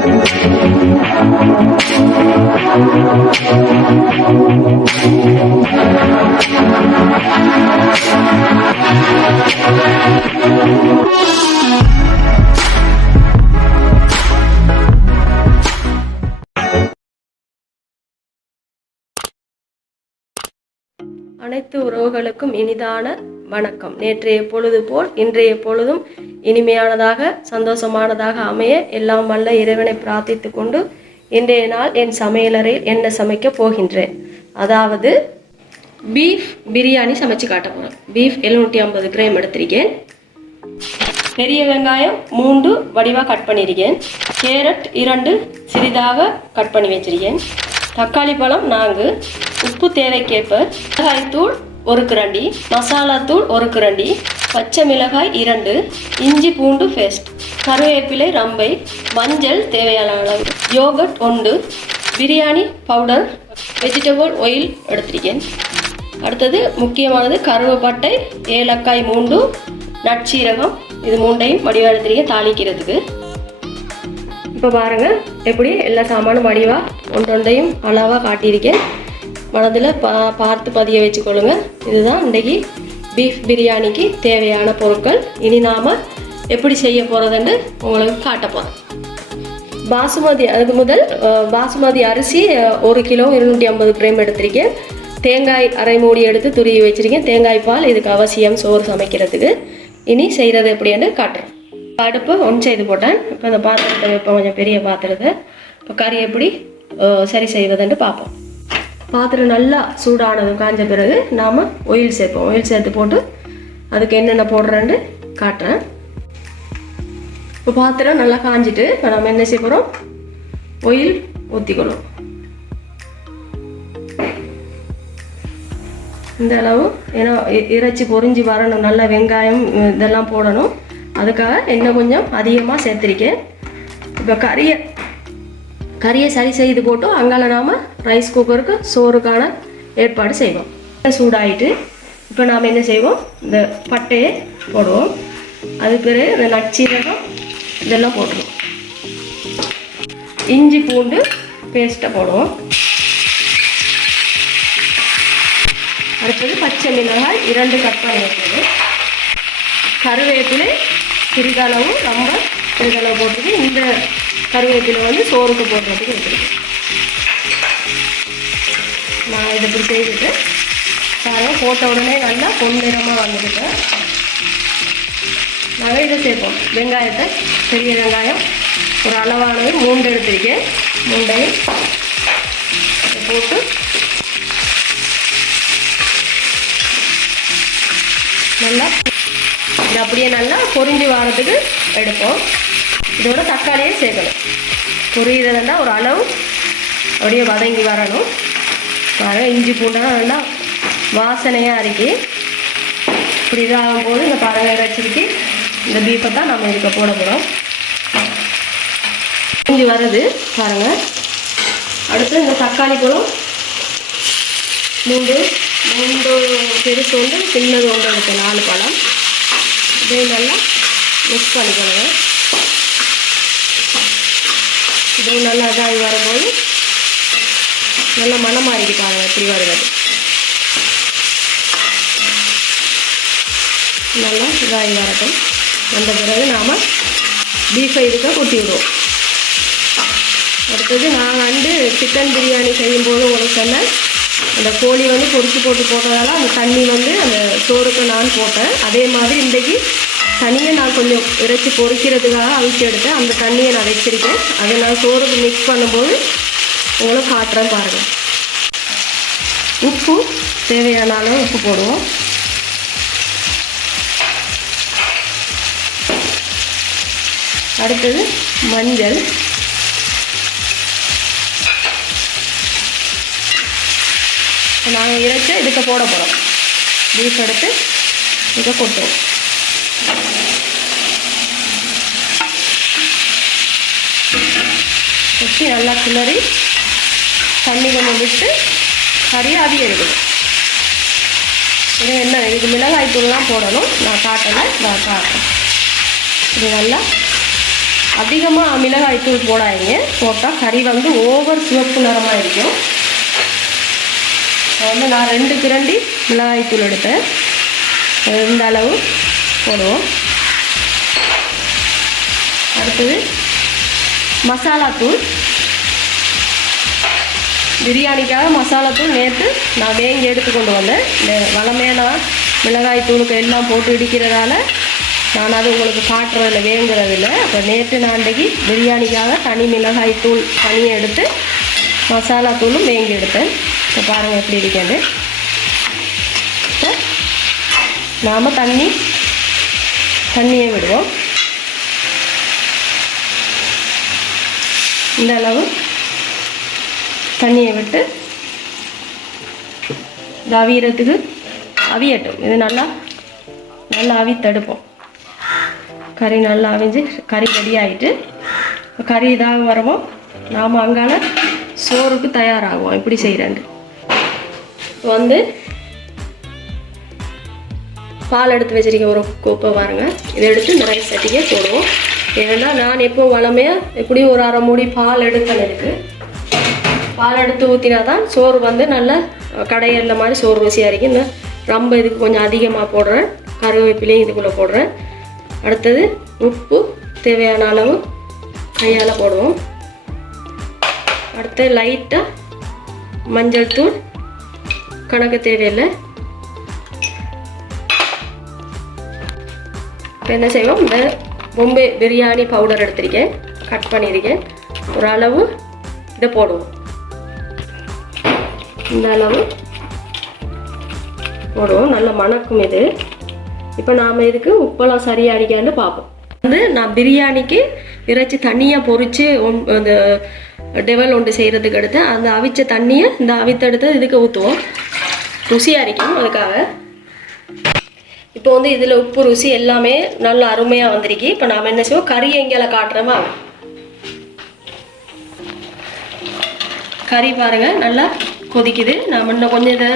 அனைத்து உறவுகளுக்கும் இனிதான வணக்கம். நேற்றைய பொழுது போல் இன்றைய பொழுதும் இனிமையானதாக சந்தோஷமானதாக அமைய எல்லாம் வல்ல இறைவனை பிரார்த்தித்து கொண்டு இன்றைய நாள் என் சமையலறையில் என்ன சமைக்க போகின்றேன். அதாவது பீஃப் பிரியாணி சமைச்சு காட்ட போகிறேன். பீஃப் 750 கிராம் எடுத்திருக்கேன். பெரிய வெங்காயம் 3 வடிவாக கட் பண்ணியிருக்கேன். கேரட் 2 சிறிதாக கட் பண்ணி வச்சிருக்கேன். தக்காளி பழம் 4, உப்பு தேவைக்கேற்ப, மிளகாய்த்தூள் 1 கரண்டி, மசாலா தூள் 1 கரண்டி, பச்சை மிளகாய் 2, இஞ்சி பூண்டு பேஸ்ட், கருவேப்பிலை ரம்பை, மஞ்சள் தேவையான அளவு, yoghurt 1, biryani powder, vegetable oil எடுத்திருக்கேன். அடுத்தது முக்கியமானது கருவேப்பட்டை, ஏலக்காய் 3, நட்சீரகம், இது 3ஐயும் வடிவாக எடுத்திருக்கேன் தாளிக்கிறதுக்கு. இப்போ பாருங்கள் எப்படி எல்லா சாமானும் வடிவாக ஒன்றொன்றையும் அளவாக காட்டியிருக்கேன். மனதில் பார்த்து பதிய வச்சுக்கொள்ளுங்க. இதுதான் இன்றைக்கி பீஃப் பிரியாணிக்கு தேவையான பொருட்கள். இனி நாம் எப்படி செய்ய போகிறதுன்னு உங்களுக்கு காட்ட போகிறேன். பாசுமதி, அதுக்கு முதல் பாசுமதி அரிசி 1 கிலோ 250 கிராம் எடுத்திருக்கேன். தேங்காய் அரை மூடி எடுத்து துருவி வச்சுருக்கேன். தேங்காய் பால் இதுக்கு அவசியம் சோறு சமைக்கிறதுக்கு. இனி செய்கிறது எப்படின்னு காட்டுறேன். அடுப்பு ஒன் செய்து போட்டேன். இப்போ இந்த பாத்திரத்தை வைப்போம், கொஞ்சம் பெரிய பாத்திரத்தை. இப்போ கறி எப்படி சரி செய்வதுன்னு பார்ப்போம். பாத்திரம் நல்லா சூடானது காஞ்ச பிறகு நாம் ஆயில் சேர்ப்போம். ஆயில் சேர்த்து போட்டு அதுக்கு என்னென்ன போடுறேன்னு காட்டுறேன். இப்போ பாத்திரம் நல்லா காஞ்சிட்டு இப்போ நம்ம என்ன செய்ய போகிறோம், ஆயில் ஊற்றிக்கணும். இந்த அளவு, ஏன்னா இறைச்சி பொரிஞ்சு வரணும், நல்லா வெங்காயம் இதெல்லாம் போடணும். அதுக்காக எண்ணெய் கொஞ்சம் அதிகமாக சேர்த்துருக்கேன். இப்போ கறியை சரி செய்து போட்டு அங்கால நாம் ரைஸ் குக்கருக்கு சோறுக்கான ஏற்பாடு செய்வோம். சூடாகிட்டு இப்போ நாம் என்ன செய்வோம், இந்த பட்டையை போடுவோம். அது பிறகு இந்த நட்சீரகம் இதெல்லாம் போட்டுருவோம். இஞ்சி பூண்டு பேஸ்ட்டை போடுவோம். அடுத்தது பச்சை மிளகாய் 2 கட் பண்ணி வைக்கிறது. கருவேப்பிலை சிறிதளவு, ரொம்ப சிறிதளவு போட்டுருக்கு. இந்த கருவேப்பிலை வந்து சோறுக்கு போடுறதுக்கு இருக்குது. நான் இதை இப்படி செய்துட்டு பாருங்கள், போட்ட உடனே நல்லா பொன்னிறமாக வந்துருக்கேன். நாங்கள் இதை சேர்ப்போம். வெங்காயத்தை, பெரிய வெங்காயம் ஒரு அளவானது 3 எடுத்திருக்கேன். 3ஐயும் போட்டு நல்லா இது அப்படியே நல்லா பொரிஞ்சு வரதுக்கு எடுப்போம். இதோட தக்காளியே சேர்க்கணும். பொரியிறதுன்னா ஒரு அளவு அப்படியே வதங்கி வரணும். பாருங்கள், இஞ்சி பூண்டெல்லாம் நல்லா வாசனையாக இருக்கு. இப்படி இதாகும் போது இந்த பாருங்கள் இறைச்சிக்கு இந்த பீஃபை தான் நம்ம இதுக்கு போட போகிறோம். பொரிஞ்சு வருது பாருங்கள். அடுத்து இந்த தக்காளி பழம் 3 பெருசு ஒன்று, சின்னது ஒன்று எடுத்து 4 பழம். இதே நல்லா மிக்ஸ் பண்ணிக்கணும். இதே நல்லா இதாகி வரும்போது நல்லா மணமாக இருக்கு பாருங்கள் எப்படி வருகிறது. நல்லா இதாகி வரட்டும். வந்த பிறகு நாம் பீஃபை இதுக்கு கொட்டி விடுவோம். அடுத்தது நான் சிக்கன் பிரியாணி செய்யும்போது உங்களுக்கு சொன்னேன், அந்த கோழி வந்து பொரிச்சு போட்டதால அந்த தண்ணி வந்து அந்த சோறுக்கு நான் போட்டேன். அதே மாதிரி இன்றைக்கி தண்ணியை நான் கொஞ்சம் இறைச்சி பொரிக்கிறதுக்காக அவிச்சு எடுத்தேன். அந்த தண்ணியை நான் வச்சிருக்கேன். அதை நான் சோறுக்கு மிக்ஸ் பண்ணும்போது உங்களுக்கு காட்டுறேன் பாருங்கள். உப்பு தேவையான அளவு உப்பு போடுவோம். அடுத்தது மஞ்சள், நாங்கள் இறைச்சி இதுக்கு போட போகிறோம். பீஃப் எடுத்து இதை கொட்டுவோம். கொட்டி நல்லா கிளறி தண்ணி கொஞ்சம் விட்டு கறி அவிய இருக்குது. இது என்ன, இது மிளகாய் தூள்லாம் போடணும். நான் காட்டலை, நான் காட்டுறேன். இது நல்லா அதிகமாக மிளகாய் தூள் போடாதீங்க, போட்டால் கறி வந்து ஓவர் சிவப்பு நிறமாக இருக்கும். வந்து நான் 2 கிரண்டி மிளகாய் தூள் எடுத்தேன், இந்த அளவு போடுவோம். அடுத்தது மசாலாத்தூள். பிரியாணிக்காக மசாலாத்தூள் நேற்று நான் வேங்கி எடுத்து கொண்டு வந்தேன். இந்த வளமையான மிளகாய் தூளுக்கு எல்லாம் போட்டு இடிக்கிறதால நான் அது உங்களுக்கு காட்டுறதில்ல, வேங்குறதில்ல. அப்போ நேற்று நான் அன்றைக்கி பிரியாணிக்காக தனி மிளகாய் தூள் தனியாக எடுத்து மசாலா தூளும் வேங்கி எடுத்தேன். இப்போ பாருங்கள் எப்படி இருக்கேன். இப்போ நாம் தண்ணியை விடுவோம். இந்த அளவு தண்ணியை விட்டு இது அவியறதுக்கு அவியட்டும். இது நல்லா அவித்தெடுப்போம். கறி நல்லா அவிஞ்சு கறி ரெடி ஆகிட்டு கறி இதாக வரவும் நாம் அங்கால சோறுக்கு தயாராகுவோம். இப்படி செய்கிறேன். வந்து பால் எடுத்து வச்சிருக்கேன், ஒரு கோப்பை பாருங்கள். இதை எடுத்து இந்த ரைஸ் சட்டிக்கே போடுவோம். ஏன்னா நான் எப்போ வளமையாக எப்படியும் ஒரு 1/2 மூடி பால் எடுக்கணும். இருக்குது பால் எடுத்து ஊற்றினா தான் சோறு வந்து நல்லா கடையில மாதிரி சோறு ருசியாக இருக்கும். இந்த ரொம்ப இதுக்கு கொஞ்சம் அதிகமாக போடுறேன், கருவேப்பிலையும் இதுக்குள்ளே போடுறேன். அடுத்தது உப்பு தேவையான அளவு கையால் போடுவோம். அடுத்து லைட்டாக மஞ்சள் தூள், கணக்கு தேவையில்லை. இப்போ என்ன செய்வோம், இந்த பொம்பே பிரியாணி பவுடர் எடுத்திருக்கேன், கட் பண்ணியிருக்கேன். ஒரு அளவு இதை போடுவோம். இந்த அளவு போடுவோம், நல்ல மணக்கும் இது. இப்போ நாம் இதுக்கு உப்பெல்லாம் சரியாக அடிக்கான்னு பார்ப்போம். வந்து நான் பிரியாணிக்கு இறைச்சி தண்ணியாக பொறிச்சு அந்த டெவல் ஒன்று செய்கிறதுக்கு எடுத்து அந்த அவிச்ச தண்ணியை இந்த அவித்தெடுத்து இதுக்கு ஊற்றுவோம், ருசியாக இருக்கும். அதுக்காக இப்போ வந்து இதில் உப்பு ருசி எல்லாமே நல்லா அருமையாக வந்திருக்கு. இப்போ நாம் என்ன செய்வோம், கறி எங்கேயால காட்டுறோமா, கறி பாருங்கள் நல்லா கொதிக்குது. நான் இன்னும் கொஞ்சம் இதை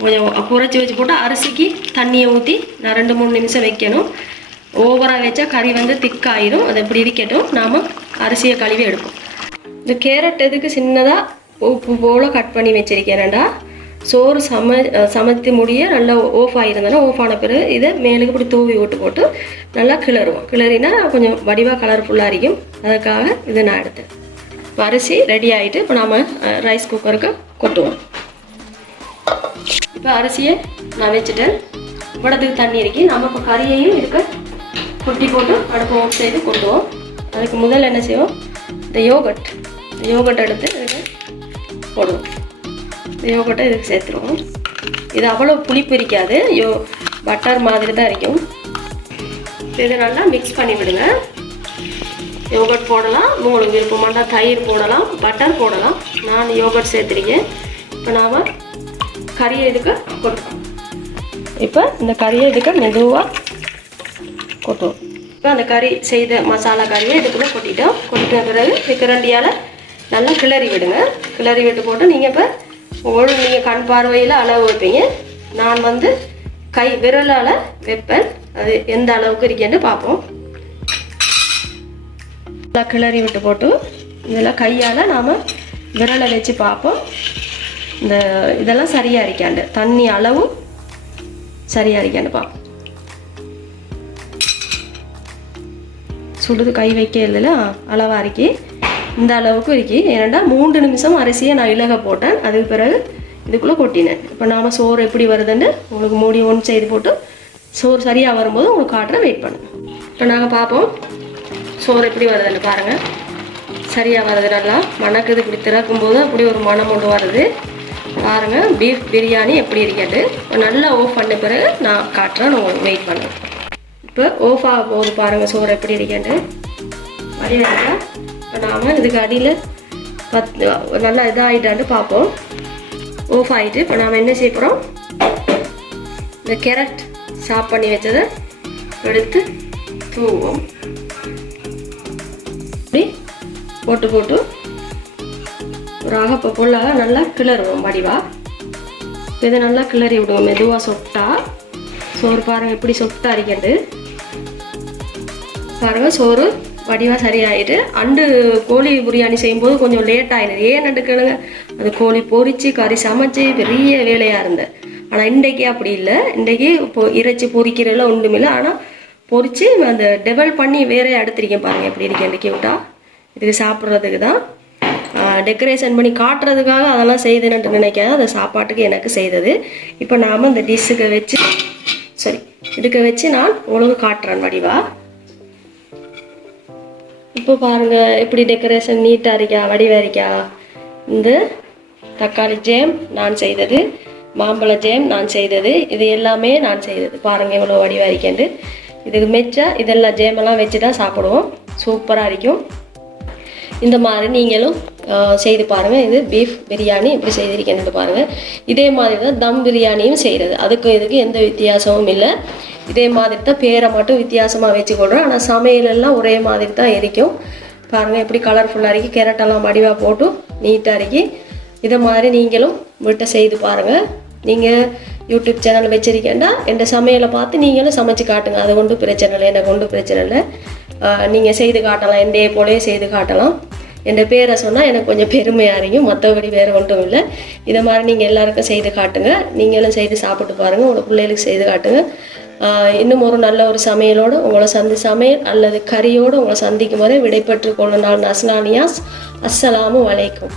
கொஞ்சம் குறைச்சி வச்சு போட்டு அரிசிக்கு தண்ணியை ஊற்றி நான் 2-3 நிமிஷம் வைக்கணும். ஓவராக வச்சா கறி வந்து திக்காயிடும். அது எப்படி இருக்கட்டும், நாம் அரிசியை கழுவி எடுப்போம். இந்த கேரட் எதுக்கு சின்னதாக உப்பு போல் கட் பண்ணி வச்சிருக்கேன்டா, சோறு சமைத்து முடிய நல்லா ஆஃப் ஆகிருந்தேன்னா ஆஃப் ஆன பிறகு இதை மேலுக்கு இப்படி தூவி போட்டு நல்லா கிளறுவோம். கிளறினா கொஞ்சம் வடிவாக கலர்ஃபுல்லாக இருக்கும். அதுக்காக இதை நான் எடுத்தேன். இப்போ அரிசி ரெடி ஆகிட்டு இப்போ நாம் ரைஸ் குக்கருக்கு கொட்டுவோம். இப்போ அரிசியை நான் வச்சுட்டேன், வடத்துக்கு தண்ணி இருக்கு. நம்ம இப்போ கறியையும் இதுக்கு கொட்டி போட்டு அடுப்பு ஆஃப் செய்து கொட்டுவோம். அதுக்கு முதல்ல என்ன செய்வோம், இந்த யோகட் எடுத்து இதுக்கு போடுவோம். இந்த யோகட்டை இதுக்கு சேர்த்துருவோம். இது அவ்வளோ புளிப்பு இருக்காது, பட்டர் மாதிரி தான் இருக்கும். இதை நல்லா மிக்ஸ் பண்ணி விடுங்க. யோகட் போடலாம், உங்களுக்கு விருப்பமாட்டா தயிர் போடலாம், பட்டர் போடலாம். நான் யோகட் சேர்த்துருக்கேன். இப்போ நாம் கறியை இதுக்கு கொட்டுவோம். இப்போ இந்த கறியை இதுக்கு மெதுவாக கொட்டுவோம். இப்போ அந்த கறி செய்த மசாலா கறியை இதுக்குள்ளே கொட்டிட்டோம். கொட்டின பிறகு கரண்டியால் நல்லா கிளறி விடுங்க. கிளறி விட்டு போட்டு நீங்கள் இப்போ நீங்கள் கண் பார்வையில் அளவு வைப்பீங்க. நான் வந்து விரலால் வைப்பேன். அது எந்த அளவுக்கு இருக்கேன்னு பார்ப்போம். நல்லா கிளறி விட்டு போட்டு இதெல்லாம் கையால் நாம் விரலை வச்சு பார்ப்போம். இதெல்லாம் சரியாக இருக்காண்டு, தண்ணி அளவு சரியாக இருக்கான்னு பார்ப்போம். சுடுது கை வைக்க இல்லைல்ல, அளவாக இருக்கி இந்த அளவுக்கு இருக்கி. ஏன்னா 3 நிமிஷம் அரிசியை நான் இலக போட்டேன். அதுக்கு பிறகு இதுக்குள்ளே கொட்டினேன். இப்போ நாம் சோறு எப்படி வருதுன்னு உங்களுக்கு மூடி ஒன்று செய்து போட்டு சோறு சரியாக வரும்போது உங்களுக்கு காட்டுற வெயிட் பண்ணுங்கள். இப்போ நாங்கள் பார்ப்போம் சோறு எப்படி வருதுன்னு பாருங்கள். சரியாக வருது, நல்லா மணக்குது. இப்படி திறக்கும் போது அப்படி ஒரு மணம் கொண்டு வருது பாருங்கள். பீஃப் பிரியாணி எப்படி இருக்காது. நல்லா ஆஃப் பண்ண பிறகு நான் காட்டுறேன், நான் வெயிட் பண்ணுறேன். இப்போ ஆஃப் ஆக போகுது பாருங்கள் சோறு எப்படி இருக்காது. வடிவா இப்போ நாம் இதுக்கு அடியில் நல்லா இதாகிட்டான்னு பார்ப்போம். ஆஃப் ஆகிட்டு இப்போ நாம் என்ன செய்ய போகிறோம், இந்த கேரட் சாப் பண்ணி வச்சதை எடுத்து தூவோம். இப்படி போட்டு ஒரு அகப்பை பொல்லாக நல்லா கிளறுவோம் வடிவாக. இதை நல்லா கிளறி விடுவோம் மெதுவாக. சொட்டா சோறு பாருங்கள் எப்படி சொட்டா அரிக்கிறது பாருங்கள். சோறு வடிவாக சரியாயிட்டு அண்டு கோழி பிரியாணி செய்யும்போது கொஞ்சம் லேட் ஆகிடுது. ஏன்னு எடுக்கணுங்க, அது கோழி பொரித்து கறி சமைச்சு பெரிய வேலையாக இருந்தேன். ஆனால் இன்றைக்கி அப்படி இல்லை. இன்றைக்கி இப்போ இறைச்சி பொரிக்கிறதுலாம் ஒன்றுமில்லை. ஆனால் பொரித்து அந்த டெவலப் பண்ணி வேறே எடுத்துருக்கேன் பாருங்கள் எப்படி இருக்கேன். இன்றைக்கி விட்டா இதுக்கு சாப்பிட்றதுக்கு தான், டெக்கரேஷன் பண்ணி காட்டுறதுக்காக அதெல்லாம் செய்தேன்னு நினைக்காது. அது சாப்பாட்டுக்கு எனக்கு செய்தது. இப்போ நாம் இந்த டிஷ்ஷுக்கு வச்சு இதுக்கு வச்சு நான் உங்களுக்கு காட்டுறேன் வடிவா. இப்போ பாருங்கள் எப்படி டெக்கரேஷன் நீட்டாக இருக்கா, வடிவாக இருக்கா. இந்த தக்காளி ஜேம் நான் செய்தது, மாம்பழ ஜேம் நான் செய்தது, இது எல்லாமே நான் செய்தது. பாருங்கள் எவ்வளோ வடிவாக இருக்கேன்ட்டு. இதுக்கு மெச்சா இதெல்லாம் ஜேமெல்லாம் வச்சு தான் சாப்பிடுவோம். சூப்பராக இருக்கும். இந்த மாதிரி நீங்களும் செய்து பாருங்கள். இது பீஃப் பிரியாணி எப்படி செய்திருக்கேன்னு பாருங்கள். இதே மாதிரி தான் தம் பிரியாணியும் செய்கிறது. அதுக்கும் இதுக்கு எந்த வித்தியாசமும் இல்லை. இதே மாதிரி தான் பேரை மட்டும் வித்தியாசமாக வச்சுக்கொள்கிறோம். ஆனால் சமையலெல்லாம் ஒரே மாதிரி தான் இருக்கும். பாருங்கள் எப்படி கலர்ஃபுல்லாக இருக்கு. கேரட்டெல்லாம் வடிவாக போட்டு நீட்டாக இருக்கு. இதை மாதிரி நீங்களும் வீட்டை செய்து பாருங்கள். நீங்கள் யூடியூப் சேனல் வச்சுருக்கேன்டா எந்த சமையலை பார்த்து நீங்களும் சமைச்சு காட்டுங்க. அது ஒன்றும் பிரச்சனை இல்லை, எனக்கு ஒன்றும் பிரச்சனை இல்லை. நீங்கள் செய்து காட்டலாம், என்னைய போலே செய்து காட்டலாம். என் பேரை சொன்னால் எனக்கு கொஞ்சம் பெருமையாக இருக்கும். மற்றபடி வேறு ஒன்றும் இல்லை. இதை மாதிரி நீங்கள் எல்லாருக்கும் செய்து காட்டுங்க. நீங்களும் செய்து சாப்பிட்டு பாருங்கள். உங்கள் பிள்ளைகளுக்கு செய்து காட்டுங்க. இன்னும் ஒரு நல்ல ஒரு சமையலோடு உங்களை சமையல் அல்லது கறியோடு உங்களை சந்திக்கும் வரை விடைபெற்று கொள்ளும் நான் நஸ்லா நியாஸ். அஸ்ஸலாமு அலைக்கும்.